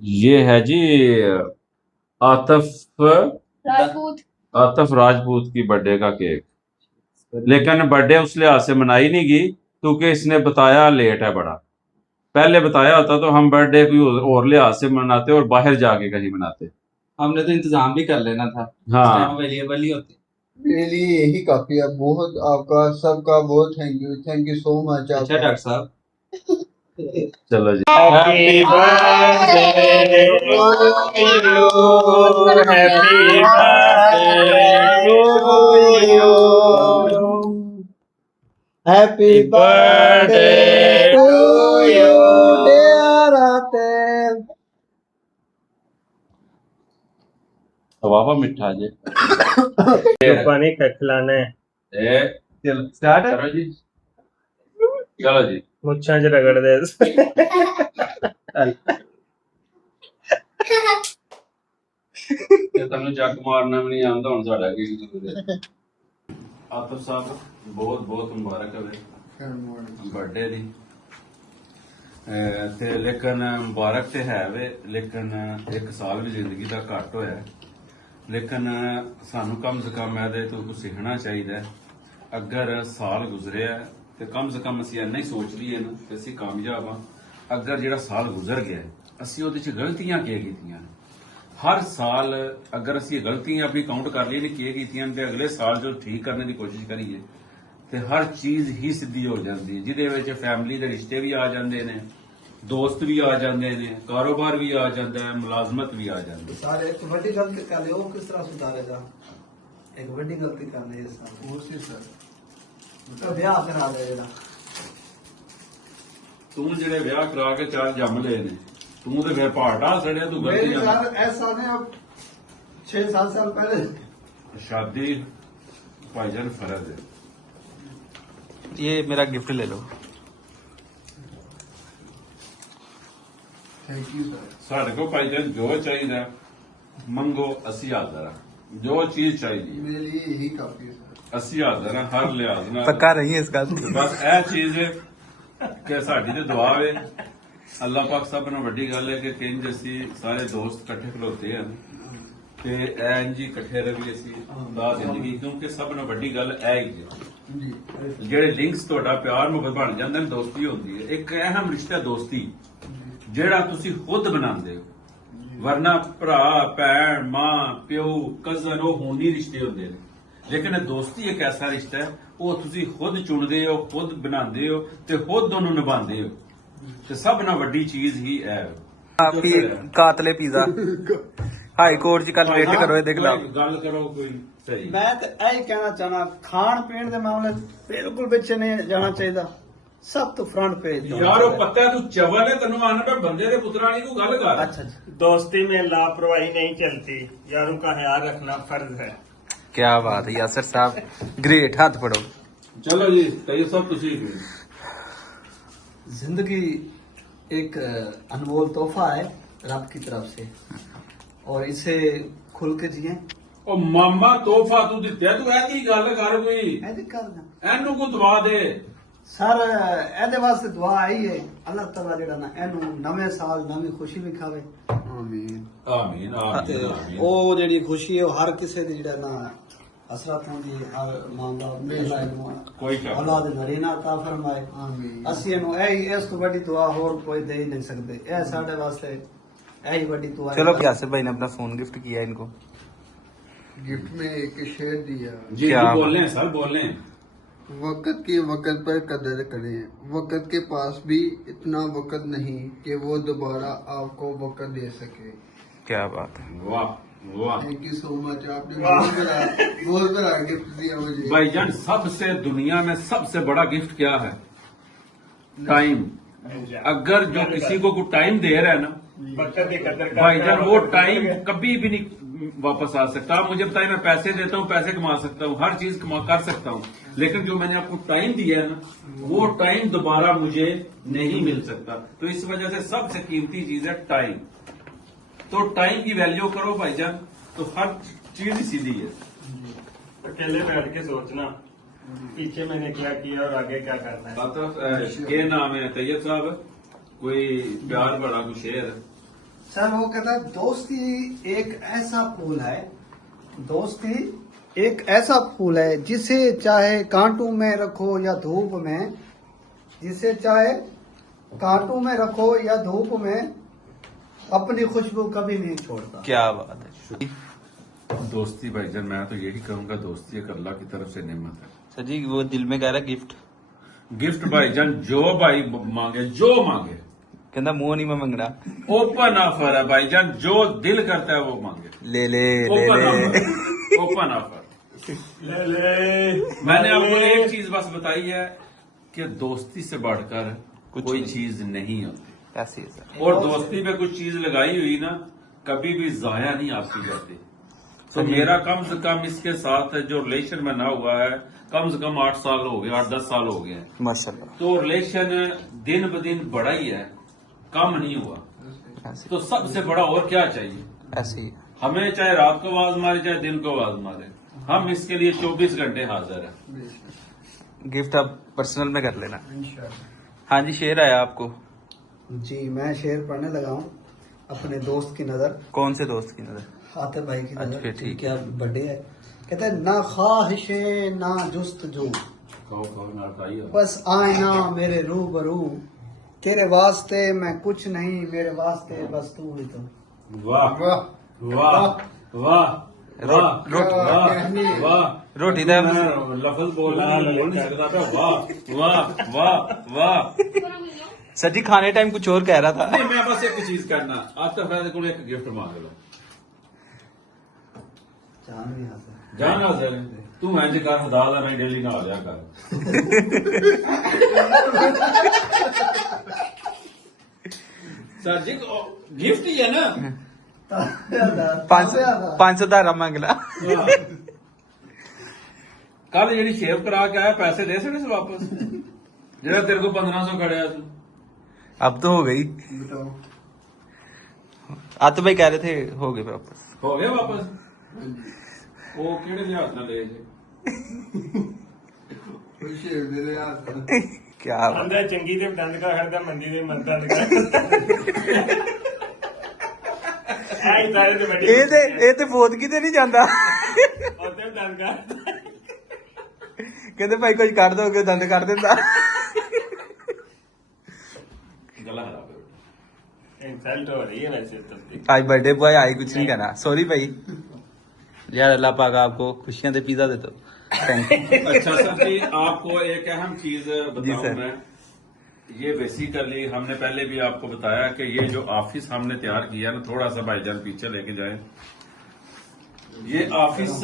ये है जी आतिफ राजपूत। आतिफ राजपूत की बर्थडे का केक। लेकिन बर्थडे उस लिहाज से मनाई नहीं गई क्योंकि इसने बताया लेट है बड़ा। पहले बताया होता तो हम बर्थडे कोई और लिहाज से मनाते और बाहर जाके कहीं मनाते। हमने तो इंतजाम भी कर लेना था। हाँ अवेलेबल ही होते। मेरे लिए यही काफी है। बहुत आपका सबका बहुत थैंक यू सो मच। अच्छा डॉक्टर साहब, चलो जी। Happy birthday to you. Happy birthday to you. Happy birthday to you, dear Atif. वाह मिठा जी। पानी का खिलाना है। चलो स्टार्ट है। करो जी। चलो जी। मुच्छां च रगड़ दे। ਤੈਨੂੰ ਚੱਕ ਮਾਰਨਾ ਵੀ ਨਹੀਂ ਆਉਂਦਾ ਹੁਣ ਸਾਡਾ ਕੀ ਆਤਫ ਸਾਹਿਬ ਬਹੁਤ ਬਹੁਤ ਮੁਬਾਰਕ ਹੋਵੇ ਬਰਥਡੇ ਦੀ ਤੇ ਲੇਕਿਨ ਮੁਬਾਰਕ ਤੇ ਹੈ ਵੇ ਲੇਕਿਨ ਇੱਕ ਸਾਲ ਵੀ ਜ਼ਿੰਦਗੀ ਦਾ ਘੱਟ ਹੋਇਆ ਲੇਕਿਨ ਸਾਨੂੰ ਕਮ ਸੇ ਕਮ ਇਹਦੇ ਤੋਂ ਕੁਝ ਸਿੱਖਣਾ ਚਾਹੀਦਾ ਅਗਰ ਸਾਲ ਗੁਜ਼ਰਿਆ ਤੇ ਕਮ ਸੇ ਕਮ ਅਸੀਂ ਇੰਨਾ ਹੀ ਸੋਚ ਲਈਏ ਨਾ ਕਿ ਅਸੀਂ ਕਾਮਯਾਬ ਆ ਅਗਰ ਜਿਹੜਾ ਸਾਲ ਗੁਜ਼ਰ ਗਿਆ ਅਸੀਂ ਉਹਦੇ 'ਚ ਗਲਤੀਆਂ ਕੀ ਕੀਤੀਆਂ हर साल अगर असी गलतियां अपनी काउंट कर ली की कीतियां ते अगले साल जो ठीक करने की कोशिश करिए ते हर चीज ही सिद्धी हो जाती है जिहदे विच फैमिली दे रिश्ते भी आ जाते हैं दोस्त भी आ जाते हैं कारोबार भी आ जाता है मुलाजमत भी आ जाती है। सर एक बड़ी गलती कर ले वो किस तरह सुधारेगा? एक बड़ी गलती करने है सर वो सी सर तो ब्याह करा देगा तू जिहड़े ब्याह करा के चार जम लए ने तू तो फिर पाटा सड़िया तू मेरे गलतियां सर ऐसा नहीं अब 6-7 साल पहले शादी भाईजान फर्ज है। ये मेरा गिफ्ट ले लो। Thank you sir. साढ़े को भाईजान जो चाहिए मंगो असी हाजिर हां जो चीज चाहिए मेरे लिए यही काफी है सर। असी हाजिर हां हर लिहाज नाल पक्का रही है इस गल ते। बस यह चीज है कि साडी ते दुआ है अल्लाह पाक सब नाल वड्डी गल है कि किंज असी सारे दोस्त इकट्ठे खलोते हैं ते इंज ही इकट्ठे रही असी दा जिंदगी क्योंकि सब नाल वड्डी गल ऐ ही है ਜਿਹੜੇ ਲਿੰਕਸ ਤੁਹਾਡਾ ਪਿਆਰ ਮੁਹੱਬਤ ਬਣ ਜਾਂਦੇ ਨੇ ਦੋਸਤੀ ਹੁੰਦੀ ਹੈ ਇੱਕ ਅਹਿਮ ਰਿਸ਼ਤਾ ਦੋਸਤੀ ਜਿਹੜਾ ਤੁਸੀਂ ਖੁਦ ਬਣਾਉਂਦੇ ਹੋ ਵਰਨਾ ਭਰਾ ਭੈਣ ਮਾਂ ਪਿਓ ਕਜ਼ਨ ਉਹ ਹੋਣੀ ਰਿਸ਼ਤੇ ਹੁੰਦੇ ਨੇ ਲੇਕਿਨ ਦੋਸਤੀ ਇੱਕ ਐਸਾ ਰਿਸ਼ਤਾ ਹੈ ਉਹ ਤੁਸੀਂ ਖੁਦ ਚੁਣਦੇ ਹੋ ਖੁਦ ਬਣਾਉਂਦੇ ਹੋ ਤੇ ਖੁਦ ਉਹਨੂੰ ਨਿਭਾਉਂਦੇ ਹੋ ਤੇ ਸਭ ਨਾਲ ਵੱਡੀ ਚੀਜ਼ ਹੀ ਹੈ। ਕਾਤਲੇ ਪੀਜ਼ਾ हाई कोर्ट च कल वेट करो ये देख लो गल करो कोई सही मैं तो यही कहना चाहना खान पीन के मामले बिल्कुल पिछे नहीं जाना चाहिए सब तो फ्रंट पेज यार वो पता है तू चवल है तेनू आना पे बंदे दे पुत्रा नहीं को गल कर। अच्छा जी दोस्ती में लापरवाही नहीं चलती, यारों का ख्याल रखना फर्ज है। क्या बात है यासर साहब ग्रेट हाथ पड़ो। चलो जी कई सब तुसी जिंदगी एक अनमोल तोहफा है रब की तरफ से और इसे खुल के जिए। ओ मामा तोहफा तू दित्या तू ऐ की गल कर कोई ऐसे करना एनू को दवा दे सर ਇਹਦੇ ਵਾਸਤੇ ਦੁਆ ਆਈ ਹੈ ਅੱਲਾਹ ਤਾਲਾ ਜਿਹੜਾ ਨਾ ਇਹਨੂੰ ਨਵੇਂ ਸਾਲ ਨਵੀਂ ਖੁਸ਼ੀ ਵਿਖਾਵੇ आमीन। आमीन ਤੇ आमीन आमीन। ਉਹ ਜਿਹੜੀ ਖੁਸ਼ੀ ਹੈ ਉਹ ਹਰ ਕਿਸੇ ਦੀ ਜਿਹੜਾ ਨਾ ਹਸਰਤ ਹੁੰਦੀ ਹੈ ਹਰ ਮਾਂ ਬਾਪ ਮੇਲਾ ਨੂੰ कोई शक ਔਲਾਦ ਨਰੀਨਾ عطا ਫਰਮਾਏ आमीन। ਅਸੀਂ ਇਹਨੂੰ ਇਹ ਇਸ ਤੋਂ ਵੱਡੀ ਦੁਆ ਹੋਰ ਕੋਈ ਦੇ ਹੀ ਨਹੀਂ ਸਕਦੇ ਇਹ ਸਾਡੇ ਵਾਸਤੇ यही बड़ी दुआ है। चलो यासर भाई ने अपना फोन गिफ्ट किया इनको। गिफ्ट में एक शेर दिया। जी क्या जी बोल सर बोल वक्त की वक्त पर कदर करें, वक्त के पास भी इतना वक्त नहीं कि वो दोबारा आपको वक्त दे सके। क्या बात है वाह वाह थैंक यू सो मच। आपने बहुत बड़ा गिफ्ट दिया मुझे। भाईजान सबसे दुनिया में सबसे बड़ा गिफ्ट क्या है? टाइम। अगर जो किसी को टाइम दे रहा है ना वक्त की कदर करना भाईजान वो है। टाइम कभी भी नहीं वापस आ सकता। आप मुझे बताइए मैं पैसे देता हूँ पैसे कमा सकता हूँ हर चीज कमा कर सकता हूँ लेकिन जो मैंने आपको टाइम दिया है ना वो टाइम दोबारा मुझे नहीं मिल सकता। तो इस वजह से सबसे कीमती चीज है टाइम। तो टाइम की वैल्यू करो भाईजान तो हर चीज ही सीधी है। अकेले बैठ के सोचना पीछे मैंने क्या किया और आगे क्या करना है। क्या नाम है तैयब साहब कोई प्यार बड़ा कोई शेर सर वो कहता है दोस्ती एक ऐसा फूल है, दोस्ती एक ऐसा फूल है जिसे चाहे कांटों में रखो या धूप में, जिसे चाहे कांटों में रखो या धूप में, अपनी खुशबू कभी नहीं छोड़ता। क्या बात है दोस्ती भाईजान, मैं तो यही कहूंगा, दोस्ती एक अल्लाह की तरफ से नेमत है। सर जी, वो दिल में कह रहा गिफ्ट, गिफ्ट भाईजान जो भाई मांगे, जो मांगे, कहता मुंह नहीं मैं मंगना, ओपन ऑफर है भाईजान, जो दिल करता है वो मांगे, ले ले ओपन ले ले। Offer, open offer. ले ले मैंने आपको एक चीज बस बताई है कि दोस्ती से बढ़कर कुछ कोई नहीं। चीज नहीं होती, ऐसे ही है सर। और दोस्ती पे कुछ चीज लगाई हुई ना कभी भी जाया नहीं आपकी जाती। तो मेरा कम से कम इसके साथ जो रिलेशन बना हुआ है कम से कम 8 साल हो गए, 8-10 साल हो गए हैं। माशाल्लाह। तो रिलेशन दिन ब दिन बढ़ा ही है, कम नहीं हुआ। ऐसे तो सबसे बड़ा और क्या चाहिए ऐसे ही है। हमें, चाहे रात को आवाज मारे चाहे दिन को आवाज मारे, हम इसके लिए 24 घंटे हाजिर हैं। गिफ्ट आप पर्सनल में कर लेना। हाँ जी, शेर आया आपको। जी मैं शेर पढ़ने लगा हूँ अपने दोस्त की नजर, कौन से दोस्त की नजर? आतिफ भाई की अच्छा, नजर, ठीक क्या बर्थडे है। कहते हैं ना ख्वाहिशे ना जुस्तजू, बस आईना मेरे रूबरू, तेरे वास्ते मैं कुछ नहीं, मेरे वास्ते बस तू ही तो। वाह वाह वाह वाह रोटी वाह वाह। रोटी दे। मैं लफ्ज बोल नहीं सकता था। वाह वाह वाह वाह। सर जी खाने टाइम कुछ और कह रहा था। नहीं, मैं बस एक चीज करना, आतिफ भाई को एक गिफ्ट मांग लो। जान भी आता है। जान आ सर, तू इंज कर, खुदा दा नहीं डेली ना हो जाया कर। सर जी गिफ्ट ही है ना। 500 धारा मांगला। कल जी शेव करा के आया, पैसे दे सकते वापस, जेड़ा तेरे को 1500 खड़िया तू। अब तो हो गई। बताओ। आतिफ भाई कह रहे थे हो गए वापस। हो गया वापस। वो केड़े लिहाज ना ले जे। खुशी है मेरे यार। क्या बात। आंदा चंगी ते दंद का खड़दा, मंदी दे मत दंद का। आई तारे ते बड़ी ਇਹ ਤੇ ਬੋਦਗੀ ਤੇ ਨਹੀਂ ਜਾਂਦਾ। ਉੱਥੇ ਦੰਦ का ਕਹਿੰਦੇ ਭਾਈ ਕੁਝ ਕੱਢ ਦੋਗੇ, ਦੰਦ ਕੱਢ ਦਿੰਦਾ। गला खराब है। इंसल्ट हो रही है वैसे तो। आज बर्थडे बॉय आई, कुछ नहीं कहना, सॉरी भाई। यार अल्लाह पाक आपको खुशियां दे, पिज्जा दे दो। Thank you. अच्छा सर जी, आपको एक अहम चीज जी बताऊं सर। मैं। ये बेसिकली हमने पहले भी आपको बताया कि ये जो ऑफिस हमने तैयार किया ना, थोड़ा सा भाईजान पीछे लेके जाए। ये ऑफिस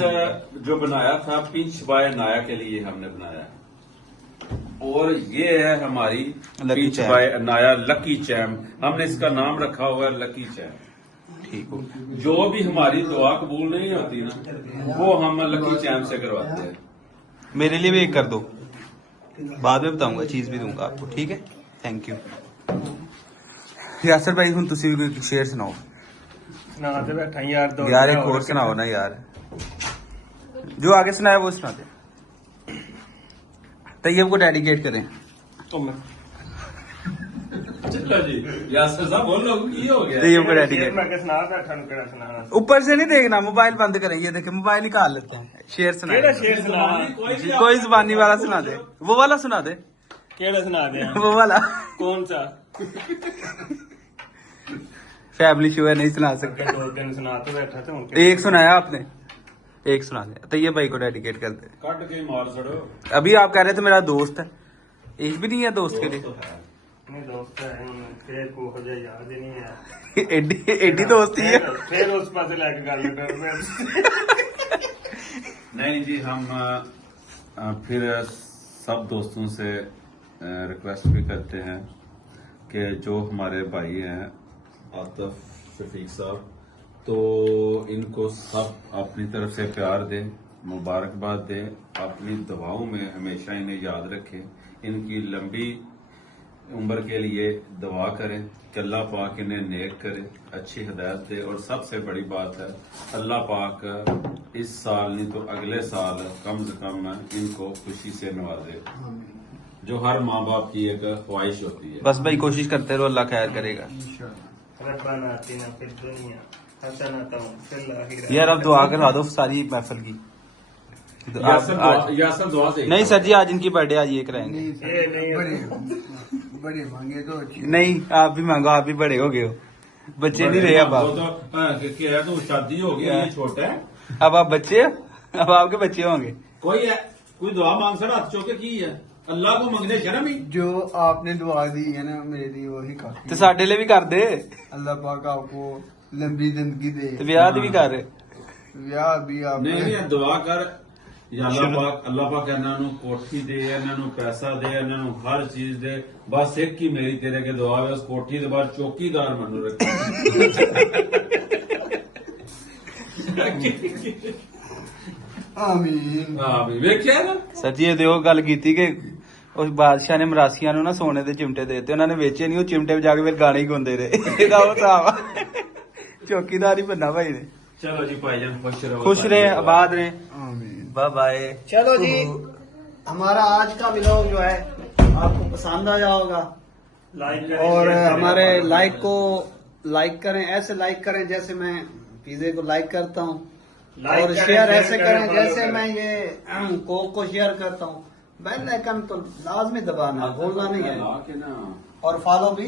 जो बनाया था पिंच बाय नाया के लिए हमने बनाया है, और ये है हमारी लकी पिंच चैम। बाय नाया लकी चैम। हमने इसका नाम रखा हुआ है लकी चैम। ठीक हो। जो भी हमारी दुआ कबूल नहीं होती ना, वो हम लकी चैम से करवाते हैं। मेरे लिए भी एक कर दो, बाद में बताऊंगा, चीज भी दूंगा आपको, ठीक है? Thank you. यासर भाई हुन तुसी भी कोई शेर सुनाओ ना ते बैठा यार, दो यार। एक और सुनाओ ना यार, जो आगे सुनाया वो सुना दे। तैयब को डेडिकेट करें। चलो जी, यासर साहब बोलो की हो गया। तैयब को डेडिकेट। मैं के सुना बैठा नु केड़ा सुनाना। ऊपर से नहीं देखना, मोबाइल बंद करें। ये देखे मोबाइल निकाल लेते हैं। शेर सुना, केड़ा शेर सुना, कोई जुबानी वाला सुना दे, वो वाला सुना दे, केड़ा सुना दे। वो वाला। कौन सा? फैमिली शो है, नहीं सुना सकते। अगे 2 दिन सुना तो बैठा थे, उनके एक सुनाया आपने, एक सुना दे। तैयब भाई को डेडिकेट कर दे। कट के मार सड़ो। अभी आप कह रहे थे मेरा दोस्त है, एक भी नहीं है दोस्त के लिए। नहीं दोस्त है, फिर को हो जाए, याद ही नहीं है। एडी एडी दोस्ती है। फिर उस पास लेके गल कर मैं। नहीं जी, हम फिर सब दोस्तों से रिक्वेस्ट भी करते हैं कि जो हमारे भाई हैं आतिफ शफीक साहब, तो इनको सब अपनी तरफ से प्यार दें, मुबारकबाद दें, अपनी दुआओं में हमेशा इन्हें याद रखें, इनकी लंबी उम्र के लिए दुआ करें कि अल्लाह पाक इन्हें नेक करे, अच्छी हिदायत दे। और सबसे बड़ी बात है, अल्लाह पाक इस साल नहीं तो अगले साल कम से कम इनको खुशी से नवाजे, जो हर माँ बाप की एक ख्वाहिश होती है। बस भाई कोशिश करते रहो, अल्लाह खैर करेगा। रब्बाना आतिना फिद दुनिया हसनतम फिल आखिरत। यार अब दुआ करा दो सारी महफिल की। तो यासर दुआ से नहीं सर जी, आज इनकी बर्थडे, आज ये कराएंगे। ये नहीं बड़े बड़े मांगे तो अच्छी नहीं आप भी मांगो, आप भी बड़े हो गए हो, बच्चे नहीं रहे अब आप। क्या तो शादी हो गई, ये छोटा है। अब आप बच्चे हो, अब आपके बच्चे होंगे। कोई है, कोई दुआ मांग सड़ा हाथ चौके की है, अल्लाह को मंगने शर्म ही। जो आपने दुआ दी है ना मेरे लिए वही काफी तो है। साडे लिए भी कर दे, अल्लाह पाक आपको लंबी जिंदगी दे, तो ब्याह दी भी कर। ਵਿਆਹ ਵੀ नहीं आपने नहीं दुआ कर या अल्लाह पाक ਇਹਨਾਂ ਨੂੰ ਕੋਠੀ ਦੇ, ਇਹਨਾਂ ਨੂੰ ਪੈਸਾ ਦੇ, ਇਹਨਾਂ ਨੂੰ ਹਰ ਚੀਜ਼ ਦੇ। ਬਸ ਇੱਕ ਹੀ ਮੇਰੀ ਤੇਰੇ ਕੇ ਦੁਆ ਹੈ, ਉਸ ਕੋਠੀ ਦੇ ਬਾਹਰ ਚੌਕੀਦਾਰ ਮੈਨੂੰ ਰੱਖੇ। ਆਮੀਨ ਹਾਂ ਵੀ ਵੇਖਿਆ ਨਾ। ਸਰ ਜੀ ਇਹ ਦਿਓ ਗੱਲ ਕੀਤੀ ਕਿ ਉਸ ਬਾਦਸ਼ਾਹ ਨੇ ਮਰਾਸੀਆਂ ਨੂੰ ਨਾ ਸੋਨੇ ਦੇ ਚਿਮਟੇ ਦੇ ਦਿੱਤੇ, ਉਹਨਾਂ ਨੇ ਵੇਚੇ ਨਹੀਂ, ਉਹ ਚਿਮਟੇ ਵਜਾ ਕੇ ਫਿਰ ਗਾਣੇ ਹੀ ਗਾਉਂਦੇ ਰਹੇ। ਇਹਦਾ ਉਹ ਹਿਸਾਬ ਆ, ਚੌਕੀਦਾਰ ਹੀ ਬੰਨਾ ਭਾਈ ਨੇ। चलो जी भाईजान खुश रहो, खुश रहे, आबाद रहे, ਆਮੀਨ बाय बाय। चलो जी, हमारा आज का व्लॉग जो है आपको पसंद आया होगा, लाइक करें, और शेयर करें, हमारे फॉलो लाइक करें। को लाइक करें, ऐसे लाइक करें जैसे मैं पिज्जे को लाइक करता हूँ, लाइक और करें, शेयर शेयर ऐसे करें, करें फॉलो जैसे करें। मैं ये कोक को शेयर करता हूँ। बेल आइकन तो लाजमी दबाना, भूलना नहीं है, ला के ना और फॉलो भी